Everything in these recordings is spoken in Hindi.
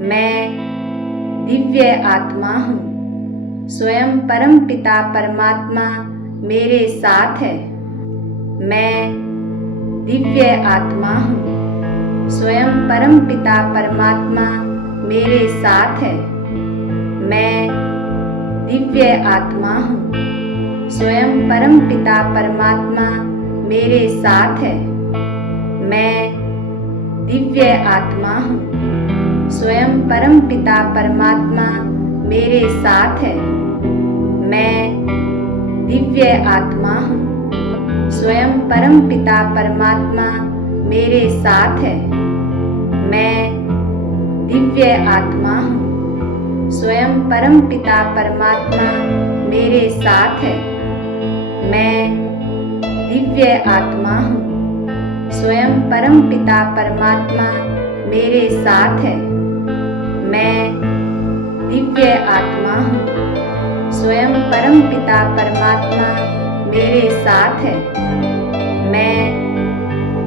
मैं दिव्य आत्मा हूँ। स्वयं परम पिता परमात्मा मेरे साथ है। मैं दिव्य आत्मा हूँ। स्वयं परम पिता परमात्मा मेरे साथ है। मैं दिव्य आत्मा हूँ। स्वयं परम पिता परमात्मा मेरे साथ है। मैं दिव्य आत्मा हूँ। स्वयं परम पिता परमात्मा मेरे साथ है। मैं दिव्य आत्मा हूँ। स्वयं परम पिता परमात्मा मेरे साथ है। मैं दिव्य आत्मा हूँ। स्वयं परम पिता परमात्मा मेरे साथ है। मैं दिव्य आत्मा हूँ। स्वयं परम पिता परमात्मा मेरे साथ है। मैं दिव्य आत्मा हूँ। स्वयं परम पिता परमात्मा मेरे साथ है। मैं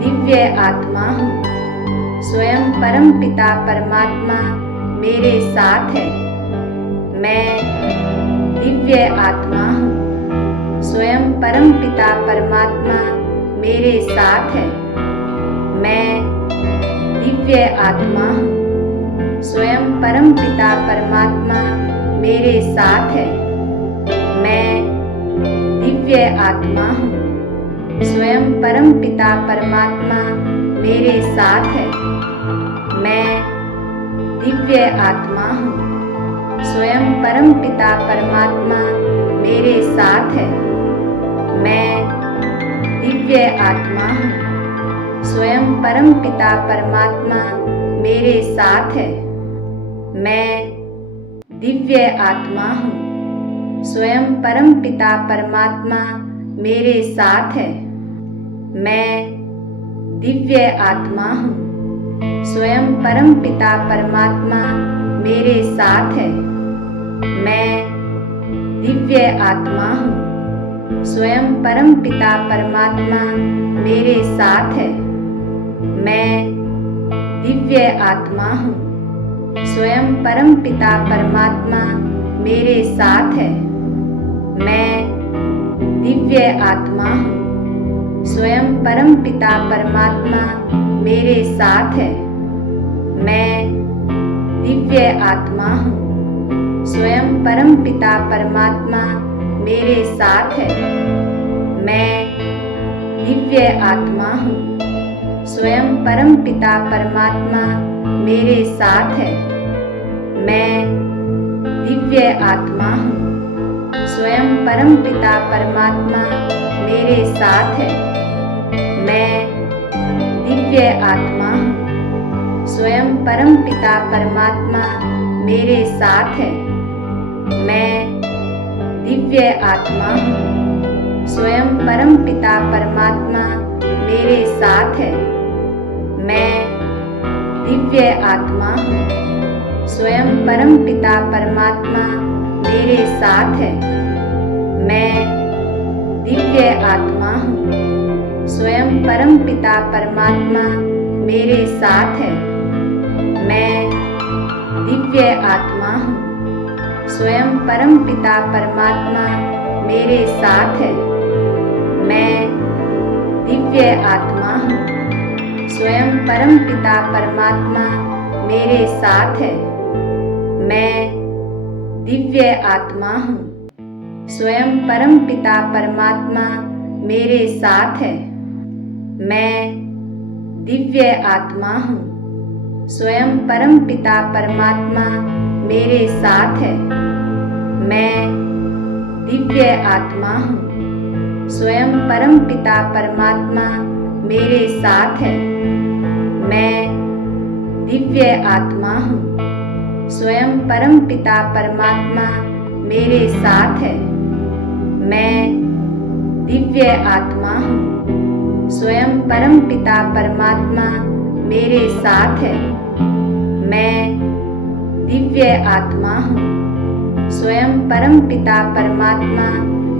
दिव्य आत्मा हूँ। स्वयं परम पिता परमात्मा मेरे साथ है। मैं दिव्य आत्मा हूँ। स्वयं परम पिता परमात्मा मेरे साथ है। मैं दिव्य आत्मा हूँ। स्वयं परम पिता परमात्मा मेरे साथ है। मैं दिव्य आत्मा हूँ। स्वयं परम पिता परमात्मा मेरे साथ है। मैं दिव्य आत्मा हूँ। स्वयं परम पिता परमात्मा मेरे साथ है। मैं दिव्य आत्मा हूँ। स्वयं परम पिता परमात्मा मेरे साथ है। मैं दिव्य आत्मा हूँ। स्वयं परम पिता परमात्मा मेरे साथ है। मैं दिव्य आत्मा हूँ। स्वयं परम पिता परमात्मा मेरे साथ है। मैं दिव्य आत्मा हूँ। स्वयं परम पिता परमात्मा मेरे साथ है। मैं दिव्य आत्मा हूँ। स्वयं परम पिता परमात्मा मेरे साथ है। मैं दिव्य आत्मा हूँ। स्वयं परम पिता परमात्मा मेरे साथ है। मैं दिव्य आत्मा हूँ। स्वयं परम पिता परमात्मा मेरे साथ है। मैं दिव्य आत्मा हूँ। स्वयं परम पिता परमात्मा मेरे साथ है। मैं दिव्य आत्मा हूँ। स्वयं परम पिता परमात्मा मेरे साथ है। मैं दिव्य आत्मा हूँ। स्वयं परम पिता परमात्मा मेरे साथ है। मैं दिव्य आत्मा हूँ। स्वयं परम पिता परमात्मा मेरे साथ है। मैं दिव्य आत्मा हूँ। स्वयं परम पिता परमात्मा मेरे साथ है। मैं दिव्य आत्मा हूँ। स्वयं परम पिता परमात्मा मेरे साथ है। मैं दिव्य आत्मा हूँ। स्वयं परम पिता परमात्मा मेरे साथ है। मैं दिव्य आत्मा हूँ। स्वयं परम पिता परमात्मा मेरे साथ है। मैं दिव्य आत्मा हूँ। स्वयं परम पिता परमात्मा मेरे साथ है। मैं दिव्य आत्मा हूँ। स्वयं परम पिता परमात्मा मेरे साथ है। मैं दिव्य आत्मा हूँ। स्वयं परम पिता परमात्मा मेरे साथ है। मैं दिव्य आत्मा हूँ। स्वयं परम पिता परमात्मा मेरे साथ है। मैं दिव्य आत्मा हूँ। स्वयं परम पिता परमात्मा मेरे साथ है। मैं दिव्य आत्मा हूँ। स्वयं परम पिता परमात्मा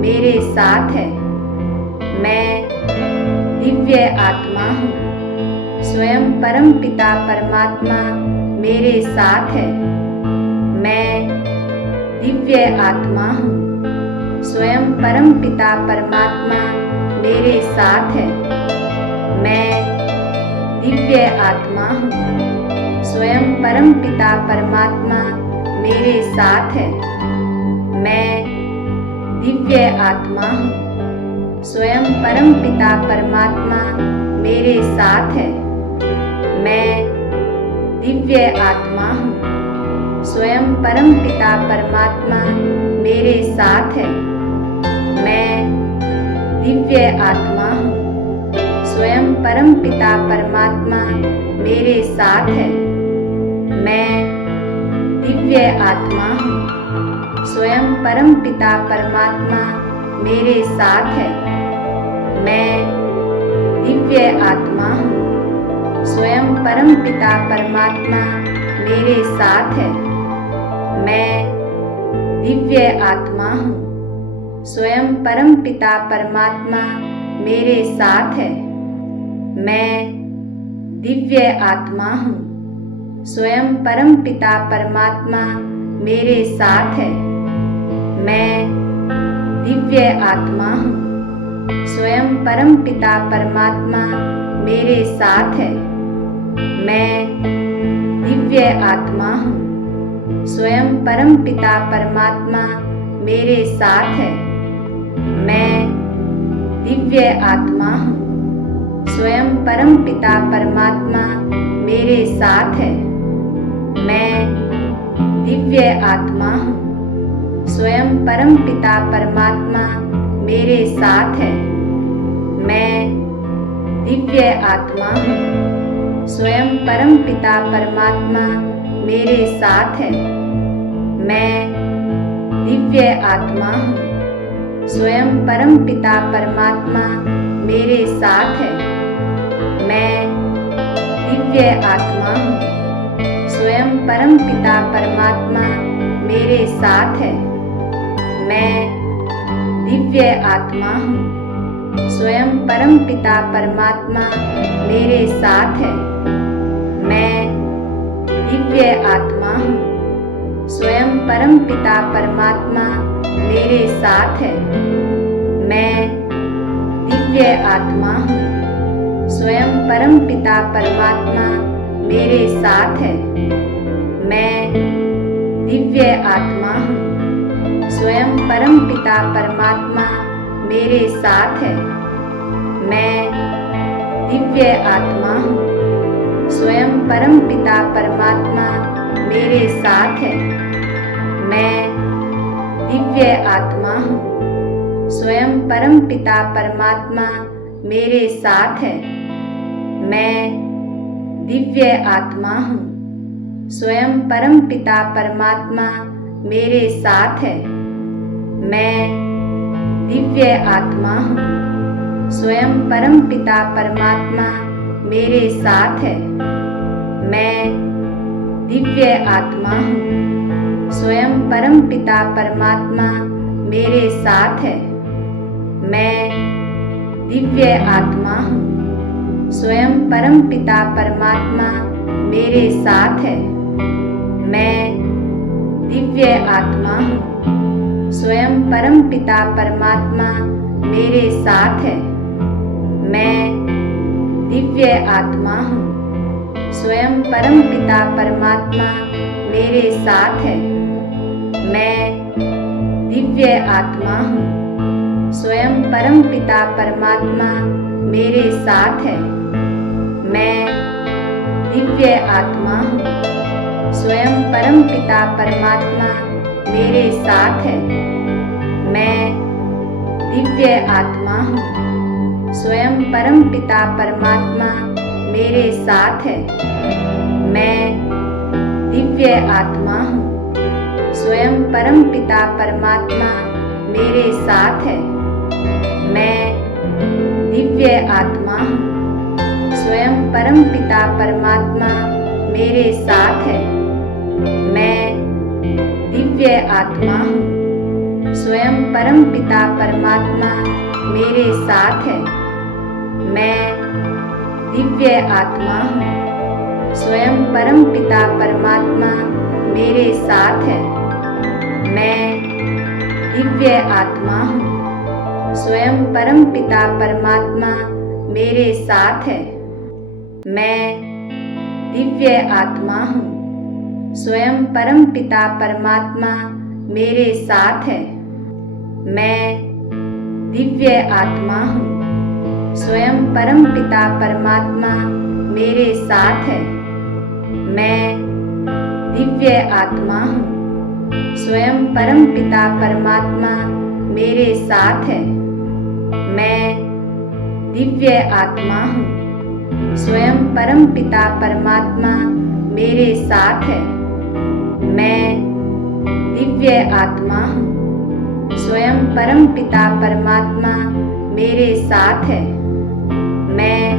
मेरे साथ है। मैं दिव्य आत्मा हूँ। स्वयं परम पिता परमात्मा मेरे साथ है। मैं दिव्य आत्मा हूँ। स्वयं परम पिता परमात्मा मेरे साथ है। मैं दिव्य आत्मा हूँ। स्वयं परम पिता परमात्मा मेरे साथ है। मैं दिव्य आत्मा हूँ। स्वयं परम पिता परमात्मा मेरे साथ है। मैं दिव्य आत्मा हूँ। स्वयं परम पिता परमात्मा मेरे साथ है। मैं दिव्य आत्मा हूँ। स्वयं परम पिता परमात्मा मेरे साथ है। मैं दिव्य आत्मा हूँ। स्वयं परम पिता परमात्मा मेरे साथ है। मैं दिव्य आत्मा हूँ। स्वयं परम पिता परमात्मा मेरे साथ है। मैं दिव्य आत्मा हूँ। स्वयं परम पिता परमात्मा मेरे साथ है। मैं दिव्य आत्मा हूँ। स्वयं परम पिता परमात्मा मेरे साथ है। मैं दिव्य आत्मा हूँ। स्वयं परम पिता परमात्मा मेरे साथ है। मैं दिव्य आत्मा हूँ। स्वयं परम पिता परमात्मा मेरे साथ है। मैं दिव्य आत्मा हूँ। स्वयं परम पिता परमात्मा मेरे साथ है। मैं दिव्य आत्मा हूँ। स्वयं परम पिता परमात्मा मेरे साथ है। मैं दिव्य आत्मा हूँ। स्वयं परम पिता परमात्मा मेरे साथ है। मैं दिव्य आत्मा हूँ। स्वयं परम पिता परमात्मा मेरे साथ है। मैं दिव्य आत्मा हूँ। स्वयं परम पिता परमात्मा मेरे साथ है। मैं दिव्य आत्मा हूँ। स्वयं परम पिता परमात्मा मेरे साथ है। मैं दिव्य आत्मा हूँ। स्वयं परम पिता परमात्मा मेरे साथ है। मैं दिव्य आत्मा हूँ। स्वयं परम पिता परमात्मा मेरे साथ है। मैं दिव्य आत्मा हूँ। स्वयं परम पिता परमात्मा मेरे साथ है। मैं दिव्य आत्मा हूँ। स्वयं परम पिता परमात्मा मेरे साथ है। मैं दिव्य आत्मा हूँ। स्वयं परम पिता परमात्मा मेरे साथ है। मैं दिव्य आत्मा हूँ। स्वयं परम पिता परमात्मा मेरे साथ है। मैं दिव्य आत्मा हूँ। स्वयं परम पिता परमात्मा मेरे साथ है। मैं दिव्य आत्मा हूँ। स्वयं परम पिता परमात्मा मेरे साथ है। मैं दिव्य आत्मा हूँ। स्वयं परम पिता परमात्मा मेरे साथ है। मैं दिव्य आत्मा हूँ। स्वयं परम पिता परमात्मा मेरे साथ है। मैं दिव्य आत्मा हूँ। स्वयं परम पिता परमात्मा मेरे साथ है। मैं दिव्य आत्मा हूँ। स्वयं परम पिता परमात्मा मेरे साथ है। मैं दिव्य आत्मा हूँ। स्वयं परम पिता परमात्मा मेरे साथ है। मैं दिव्य आत्मा हूँ। स्वयं परम पिता परमात्मा मेरे साथ है। मैं दिव्य आत्मा हूँ। स्वयं परम पिता परमात्मा मेरे साथ है। मैं दिव्य आत्मा हूँ। स्वयं परम पिता परमात्मा मेरे साथ है। मैं दिव्य आत्मा हूँ। स्वयं परम पिता परमात्मा मेरे साथ है। मैं दिव्य आत्मा हूँ। स्वयं परम पिता परमात्मा मेरे साथ है। मैं दिव्य आत्मा हूँ। स्वयं परम पिता परमात्मा मेरे साथ है। मैं दिव्य आत्मा हूँ। स्वयं परम पिता परमात्मा मेरे साथ है। मैं दिव्य आत्मा हूँ। स्वयं परम पिता परमात्मा मेरे साथ है। मैं दिव्य आत्मा हूँ। स्वयं परम पिता परमात्मा मेरे साथ है। मैं दिव्य आत्मा हूँ। स्वयं परम पिता परमात्मा मेरे साथ है। मैं दिव्य आत्मा हूँ। स्वयं परम पिता परमात्मा मेरे साथ है। मैं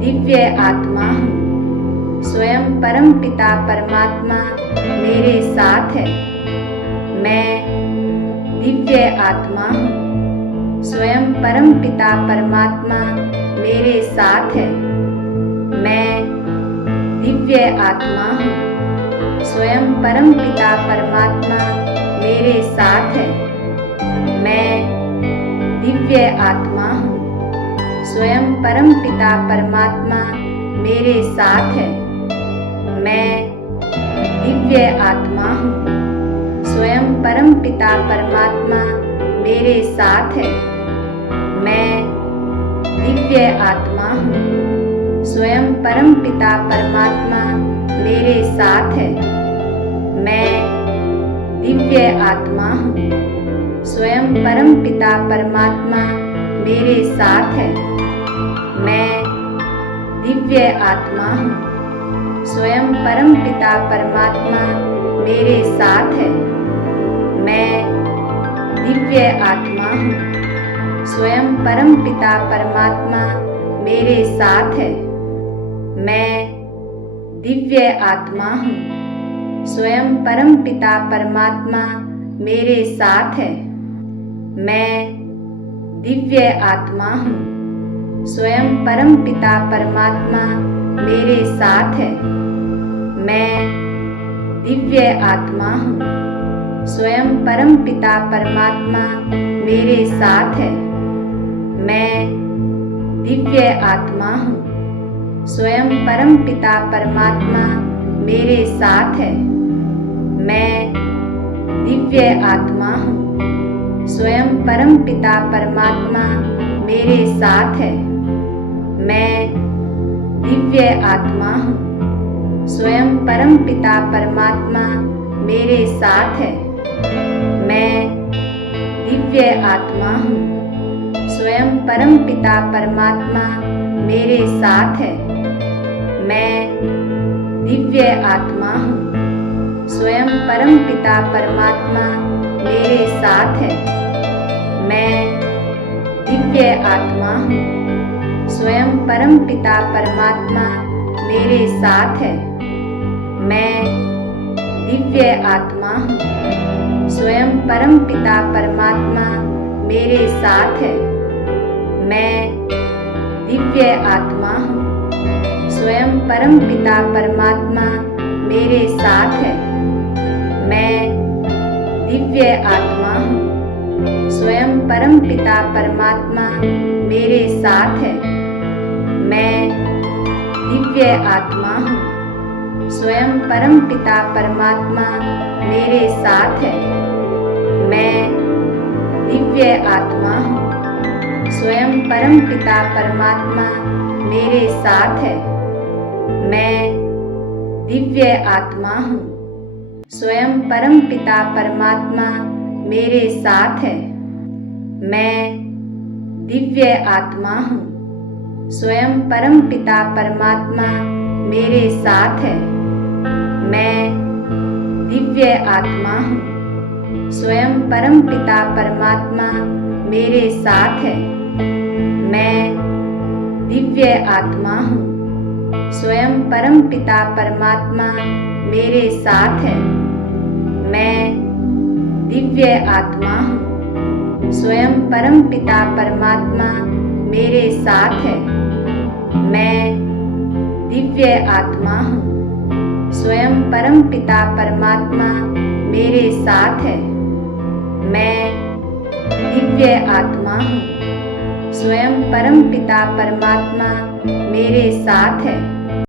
दिव्य आत्मा हूँ। स्वयं परम पिता परमात्मा मेरे साथ है। मैं दिव्य आत्मा हूँ। स्वयं परम पिता परमात्मा मेरे साथ है। मैं दिव्य आत्मा हूँ। स्वयं परम पिता परमात्मा मेरे साथ है। मैं दिव्य आत्मा हूँ। स्वयं परम पिता परमात्मा मेरे साथ है। मैं दिव्य आत्मा हूँ। स्वयं परम पिता परमात्मा मेरे साथ है। मैं दिव्य आत्मा हूँ। स्वयं परम पिता परमात्मा मेरे साथ है। मैं दिव्य आत्मा हूँ। स्वयं परम पिता परमात्मा मेरे साथ है। मैं दिव्य आत्मा हूँ। स्वयं परम पिता परमात्मा मेरे साथ है। मैं दिव्य आत्मा हूँ। स्वयं परम पिता परमात्मा मेरे साथ है। मैं दिव्य आत्मा हूँ। स्वयं परम पिता परमात्मा मेरे साथ है। मैं दिव्य आत्मा हूँ। स्वयं परम पिता परमात्मा मेरे साथ है। मैं दिव्य आत्मा हूँ। स्वयं परम पिता परमात्मा मेरे साथ है। मैं दिव्य आत्मा हूँ। स्वयं परम पिता परमात्मा मेरे साथ है। मैं दिव्य आत्मा हूँ। स्वयं परम पिता परमात्मा मेरे साथ है। मैं दिव्य आत्मा हूँ। स्वयं परम पिता परमात्मा मेरे साथ है। मैं दिव्य आत्मा हूँ। स्वयं परम पिता परमात्मा मेरे साथ है। मैं दिव्य आत्मा हूँ। स्वयं परम पिता परमात्मा मेरे साथ है। मैं दिव्य आत्मा हूँ। स्वयं परम पिता परमात्मा मेरे साथ है। मैं दिव्य आत्मा हूँ। स्वयं परम पिता परमात्मा मेरे साथ है। मैं दिव्य आत्मा हूँ। स्वयं परम पिता परमात्मा मेरे साथ है। मैं दिव्य आत्मा हूँ। स्वयं परम पिता परमात्मा मेरे साथ है। मैं दिव्य आत्मा हूँ। स्वयं परम पिता परमात्मा मेरे साथ है। मैं दिव्य आत्मा हूँ। स्वयं परम पिता परमात्मा मेरे साथ है। मैं दिव्य आत्मा हूँ। स्वयं परम पिता परमात्मा मेरे साथ है। मैं दिव्य आत्मा हूँ। स्वयं परम पिता परमात्मा मेरे साथ है। मैं दिव्य आत्मा हूँ। स्वयं परम पिता परमात्मा मेरे साथ है। मैं दिव्य आत्मा हूँ। स्वयं परम पिता परमात्मा मेरे साथ है। मैं दिव्य आत्मा हूँ। स्वयं परम पिता परमात्मा मेरे साथ है। मैं दिव्य आत्मा हूँ। स्वयं परम पिता परमात्मा मेरे साथ है। मैं दिव्य आत्मा हूँ। स्वयं परम पिता परमात्मा मेरे साथ है।